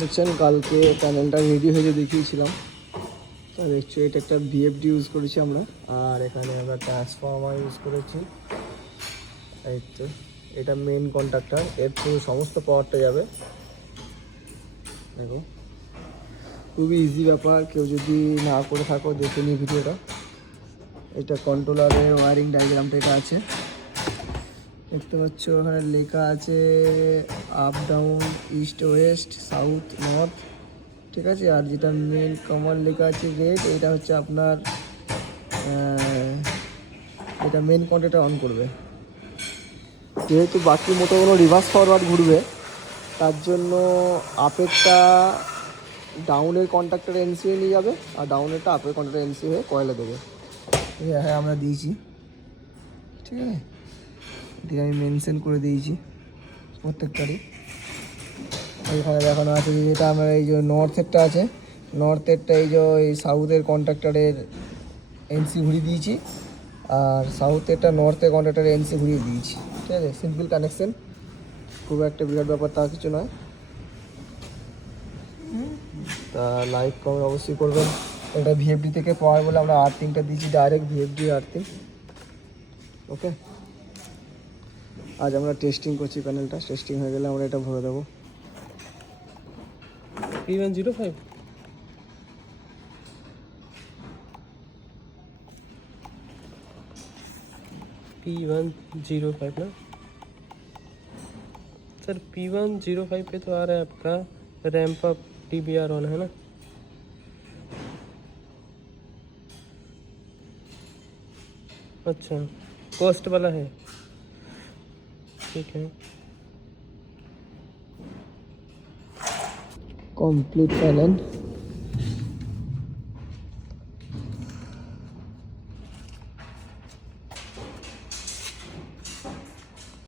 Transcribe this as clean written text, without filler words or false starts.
দেখছেন কালকে প্যানেলটা রেডি হয়ে দেখিয়েছিলাম। তো দেখছি এটা একটা ভিএফডি ইউজ করেছি আমরা, আর এখানে আমরা ট্রান্সফর্মার ইউজ করেছি। এই তো এটা মেন কন্ট্যাক্টর, এর থ্রু সমস্ত পাওয়ারটা যাবে। দেখো খুবই ইজি ব্যাপার, কেউ যদি না করে থাকো দেখে নিই ভিডিওটা। এটা কন্ট্রোলারের ওয়ারিং ডায়াগ্রামটা এটা আছে, দেখতে পাচ্ছ ওখানে লেখা আছে up down, east West, south north, ঠিক আছে। আর যেটা মেন কমান্ড লেখা আছে রেড, এটা হচ্ছে আপনার এটা মেন কন্ট্রোলটা অন করবে। যেহেতু বাকি মোটরগুলো রিভার্স ফরওয়ার্ড ঘুরবে, তার জন্য আপেরটা ডাউনের কন্ট্যাক্টরে এনসি হয়ে নিয়ে যাবে, আর ডাউনেরটা আপের কন্ট্যাক্টরে এনসি হয়ে কয়েলে দেবে। হ্যাঁ আমরা দিয়েছি, ঠিক আছে। এদিকে আমি মেনশন করে দিয়েছি প্রত্যেকটারই। এখানে দেখানো আছে যেটা আমরা এই যে নর্থেরটা আছে, নর্থেরটা এই যে এই সাউথের কন্ট্রাক্টরের এনসি ঘুরিয়ে দিয়েছি, আর সাউথেরটা নর্থের কন্ট্রাক্টরের এনসি ঘুরিয়ে দিয়েছি, ঠিক আছে। সিম্পল কানেকশন, খুব একটা বিরাট ব্যাপার তা কিছু নয়। তা লাইক কমেন্ট অবশ্যই করবেন। এটা ভিএফডি থেকে পাওয়ার বলে আমরা আর্থিংটা দিয়েছি, ডাইরেক্ট ভিএফডি আর্থিং। ওকে, আজ আমরা টেস্টিং করছি প্যানেলটা, টেস্টিং হয়ে গেলে আমরা এটা ভরে দেবো। P105 P105 ना सर, P105 पे तो आ रहा है आपका रैंप अप DBR ऑन, है ना। अच्छा, कॉस्ट वाला है, ठीक है। Complete panel